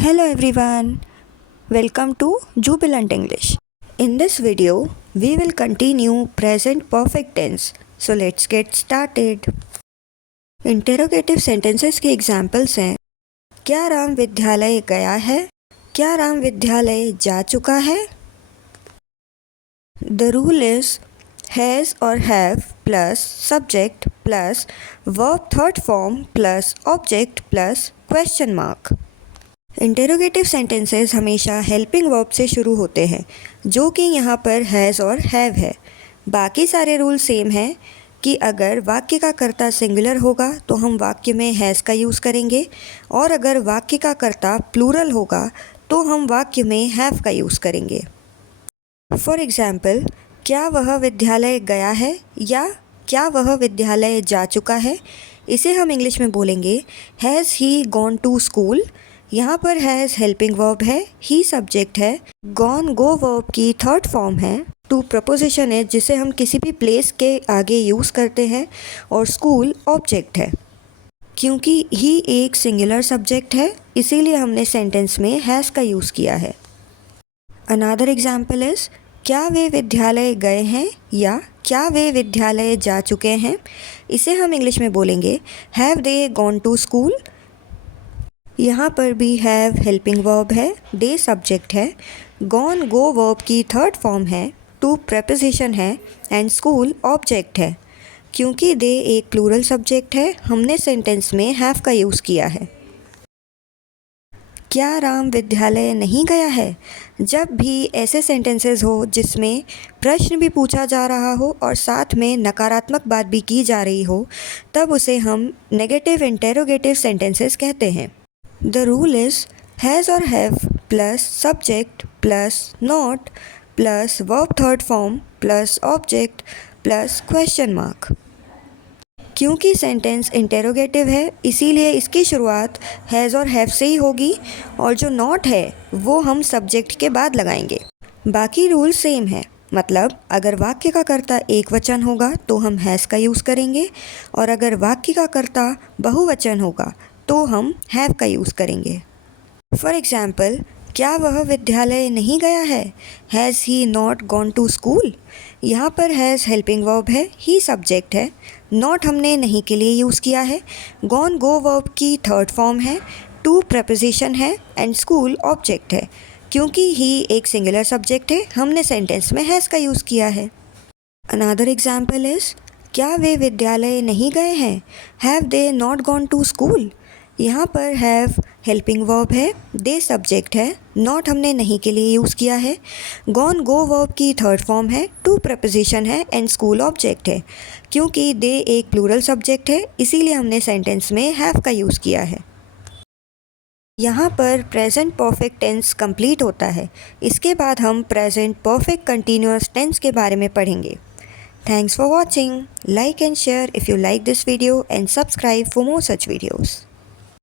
Hello everyone, welcome to Jubilant English. In this video, we will continue present perfect tense. So let's get started. Interrogative sentences के examples हैं क्या राम विद्यालय गया है? क्या राम विद्यालय जा चुका है? The rule is has or have plus subject plus verb third form plus object plus question mark. Interrogative sentences हमेशा हेल्पिंग वर्ब से शुरू होते हैं जो कि यहाँ पर हैज़ और हैव है। बाकी सारे रूल सेम हैं कि अगर वाक्य का कर्ता सिंगुलर होगा तो हम वाक्य में हैज़ का यूज़ करेंगे और अगर वाक्य का कर्ता प्लूरल होगा तो हम वाक्य में हैव का यूज़ करेंगे। फॉर एग्ज़ाम्पल, क्या वह विद्यालय गया है या क्या वह विद्यालय जा चुका है, इसे हम इंग्लिश में बोलेंगे has he gone to school. यहाँ पर हैज़ हेल्पिंग वर्ब है, ही सब्जेक्ट है, गॉन गो वर्ब की थर्ड फॉर्म है, टू प्रपोजिशन है जिसे हम किसी भी प्लेस के आगे यूज़ करते हैं और स्कूल ऑब्जेक्ट है। क्योंकि ही एक सिंगुलर सब्जेक्ट है इसीलिए हमने सेंटेंस में हैज़ का यूज़ किया है। अनदर एग्जाम्पल इज़ क्या वे विद्यालय गए हैं या क्या वे विद्यालय जा चुके हैं, इसे हम इंग्लिश में बोलेंगे have they gone to school. यहाँ पर भी हैव हेल्पिंग वर्ब है, दे सब्जेक्ट है, गॉन गो वर्ब की थर्ड फॉर्म है, टू प्रेपोजिशन है एंड स्कूल ऑब्जेक्ट है। क्योंकि दे एक प्लूरल सब्जेक्ट है हमने सेंटेंस में हैव का यूज़ किया है। क्या राम विद्यालय नहीं गया है? जब भी ऐसे सेंटेंसेस हो जिसमें प्रश्न भी पूछा जा रहा हो और साथ में नकारात्मक बात भी की जा रही हो तब उसे हम नेगेटिव इंटेरोगेटिव सेंटेंसेस कहते हैं। The rule is has or have plus subject plus not plus verb third form plus object plus question mark. क्योंकि सेंटेंस इंटेरोगेटिव है इसीलिए इसकी शुरुआत हैज़ और हैव से ही होगी और जो नॉट है वो हम सब्जेक्ट के बाद लगाएंगे। बाकी रूल सेम है, मतलब अगर वाक्य का कर्ता एक वचन होगा तो हम हैज़ का यूज़ करेंगे और अगर वाक्य का कर्ता बहुवचन होगा तो हम हैव का यूज़ करेंगे। फॉर एग्ज़ाम्पल, क्या वह विद्यालय नहीं गया है? Has he not gone to school. यहाँ पर हैज़ हेल्पिंग वर्ब है, ही सब्जेक्ट है, नॉट हमने नहीं के लिए यूज़ किया है, गॉन गो वर्ब की थर्ड फॉर्म है, टू प्रपोजिशन है एंड स्कूल ऑब्जेक्ट है। क्योंकि ही एक सिंगुलर सब्जेक्ट है हमने सेंटेंस में हैज़ का यूज़ किया है। अनदर एग्जाम्पल इज़ क्या वे विद्यालय नहीं गए हैं? Have they not gone to school. यहाँ पर हैव हेल्पिंग वर्ब है, दे सब्जेक्ट है, नॉट हमने नहीं के लिए यूज़ किया है, गॉन गो वर्ब की थर्ड फॉर्म है, टू प्रपोजिशन है एंड स्कूल ऑब्जेक्ट है। क्योंकि दे एक प्लूरल सब्जेक्ट है इसीलिए हमने सेंटेंस में हैव का यूज़ किया है। यहाँ पर प्रेजेंट परफेक्ट टेंस कंप्लीट होता है। इसके बाद हम प्रेजेंट परफेक्ट कंटिन्यूअस टेंस के बारे में पढ़ेंगे। Thanks for watching. Like and share if you like this video and subscribe for more such videos.